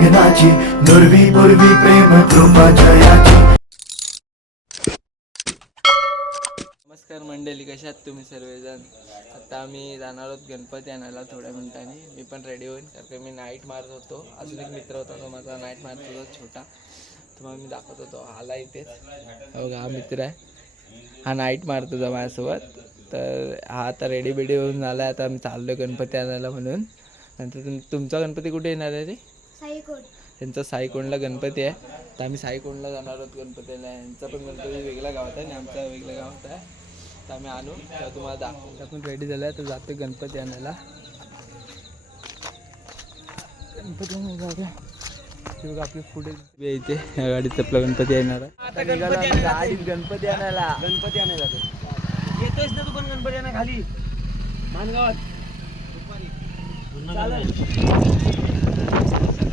विघ्नाची दुर्वी पूर्वी प्रेम कृपा जयाची. नमस्कार मंडळी कशात तुम्ही सर्वजण? आता आम्ही जाणार आहोत गणपती आणायला थोड्या मिनिटांनी. मी पण रेडी होईन कारण की मी नाईट मारत होतो. अजून एक मित्र होता तो माझा नाईट मारत होता छोटा. तुम्हाला मी दाखवत होतो. आला इथेच. हो बघा हा मित्र आहे. हा नाईट मारत होता माझ्यासोबत. तर हा आता रेडी बेडी होऊन झाला आता आम्ही चाललो गणपती आणायला म्हणून. नंतर तुम तुमचा गणपती कुठे येणार आहे रे? साईकोट. त्यांचा साईकोंडला गणपती आहे. तर आम्ही साईकोंडला जाणार आहोत गणपतीला. यांचा पण गणपती वेगळ्या गावात आहे आणि आमचा वेगळ्या गावात आहे. तर आम्ही आणू तेव्हा तुम्हाला दाखवू. आपण रेडी झालं आहे. तर जातो गणपती आणायला. गणपती जाऊया. बघा आपली पुढे इथे या गाडीत आपला गणपती येणार आहे. गाडीत गणपती आणायला गणपती आणायला. जातो येतोयस ना तू पण गणपती आणा खाली. मानगावात. चालेल.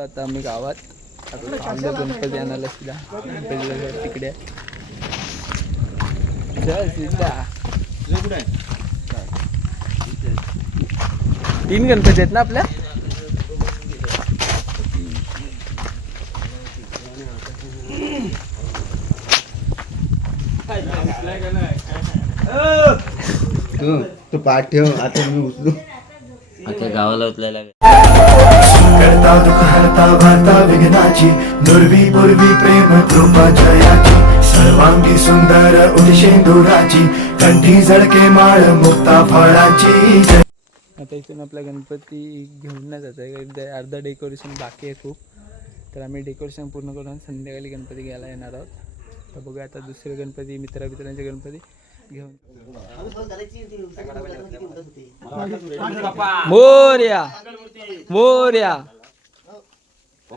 आलो आता आम्ही गावात. आता गणपती आणायला सुद्धा गणपतीला घर तिकडे. तीन गणपती आहेत ना आपल्या? तू तू पाठ ठेव आता मी उचलू. आता गावाला उचलायला करता दुःख हरता वार्ता विघ्नाची नुरवी पूर्वी प्रेम कृपा जयाची सर्वांगी सुंदर उदिशेंदुराची कंठी झळके माळ मुक्ता फळाची. जय आता इथून आपला गणपती घेऊन नाही जात आहे अर्धा डेकोरेशन बाकी आहे खूप. तर आम्ही डेकोरेशन पूर्ण करून संध्याकाळी गणपती घ्यायला येणार आहोत. तर बघूया आता दुसरे गणपती मित्रा मित्रांचे गणपती घेऊन. मोर्या मोर्या.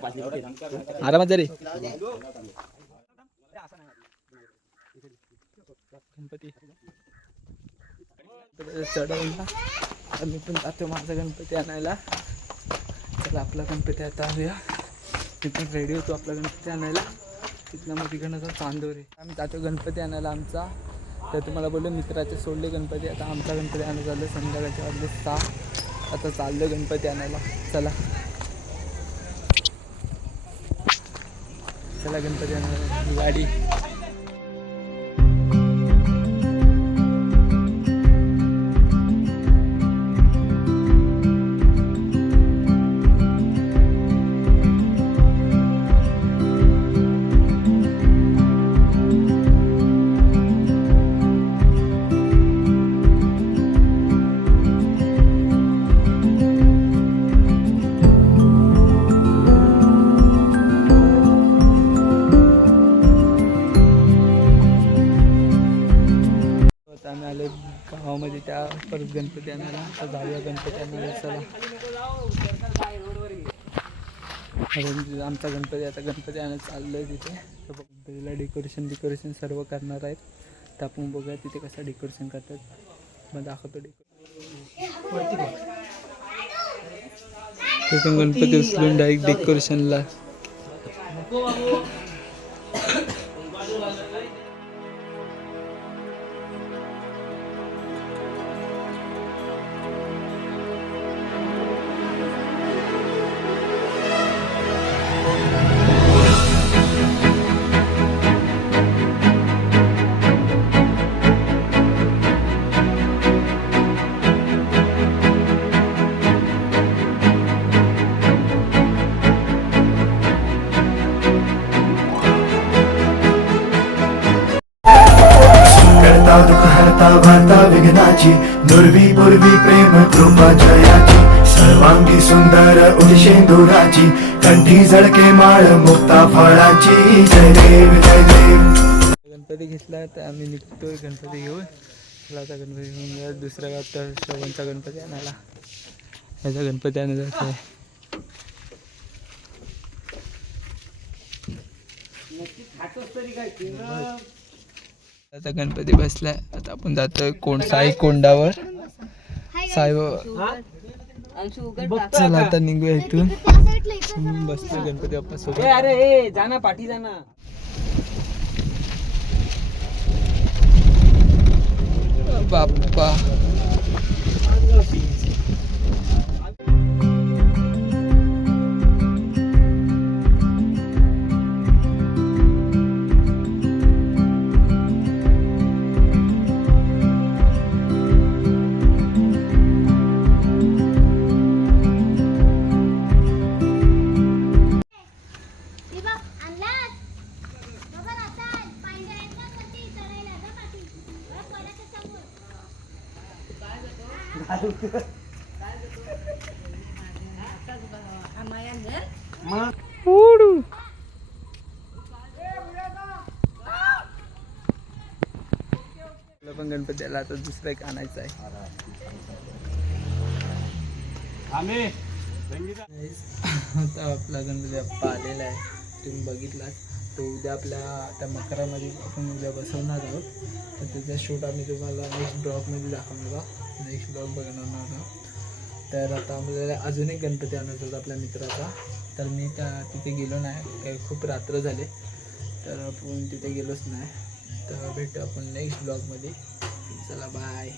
आरामात जरी गणपती चढवून आम्ही पण जातो माझा गणपती आणायला. चला आपला गणपती आता आणूया मी पण रेडी होतो आपला गणपती आणायला. तिथला मग तिकडनं जाऊ चांदोरे. आम्ही जातो गणपती आणायला आमचा. तर तुम्हाला बोललो मित्राचे सोडले गणपती. आता आमचा गणपती आणायला झालं संध्याकाळच्या वाजले सहा. आता चाललो गणपती आणायला. चला. चला गणपती गाडी. गावामध्ये त्या परत गणपती आणायला आता जाऊया गणपती आणायला चला. आमचा गणपती आता गणपती आणायला चाललं आहे तिथे. तर बघ डेकोरेशन डेकोरेशन बिकोरेशन सर्व करणार आहेत. तर आपण बघूया तिथे कसं डेकोरेशन करतात. मग दाखवतो डेकोरेशन तिथून गणपती उचलून डायरेक्ट डेकोरेशनला करता दुःख हरता वार्ता विघ्नाची नुरवी पूर्वी प्रेम कृपा जयाची सर्वांगी सुंदर उदिशेंदुराची कंठी झळके माळ मुक्ता फळाची. जय देव जय देव. गणपती घेतला तर आम्ही निघतोय गणपती घेऊन. चलाचा गणपती घेऊन जा. दुसऱ्या गावात तर श्रवणचा गणपती आणायला. ह्याचा गणपती आणायचा जायचं आहे आता गणपती बसलाय. आता आपण जातोय कोण साई कोंडावर. साई चला आता निघूया इथून. बसतोय गणपती बाप्पा सोबत अरे ए जाना पाठी जाना बाप्पा. आपला पण गणपतीला आता दुसरा एक आणायचा आहे. आता आपला गणपती बाप्पा आलेला आहे. तुम्ही बघितलात. तो उद्या आपल्या त्या मकरामध्ये आपण उद्या बसवणार आहोत. तर त्याचा शूट आम्ही तुम्हाला नेक्स्ट ब्लॉगमध्ये दाखवणार आहोत. नेक्स्ट ब्लॉग बघणार आहोत. तर आता आपल्याला अजून एक गणपती आणायचा होता आपल्या मित्राचा. तर मी त्या तिथे गेलो नाही. काही खूप रात्र झाले. तर आपण तिथे गेलोच नाही. तर भेटू आपण नेक्स्ट ब्लॉगमध्ये चला बाय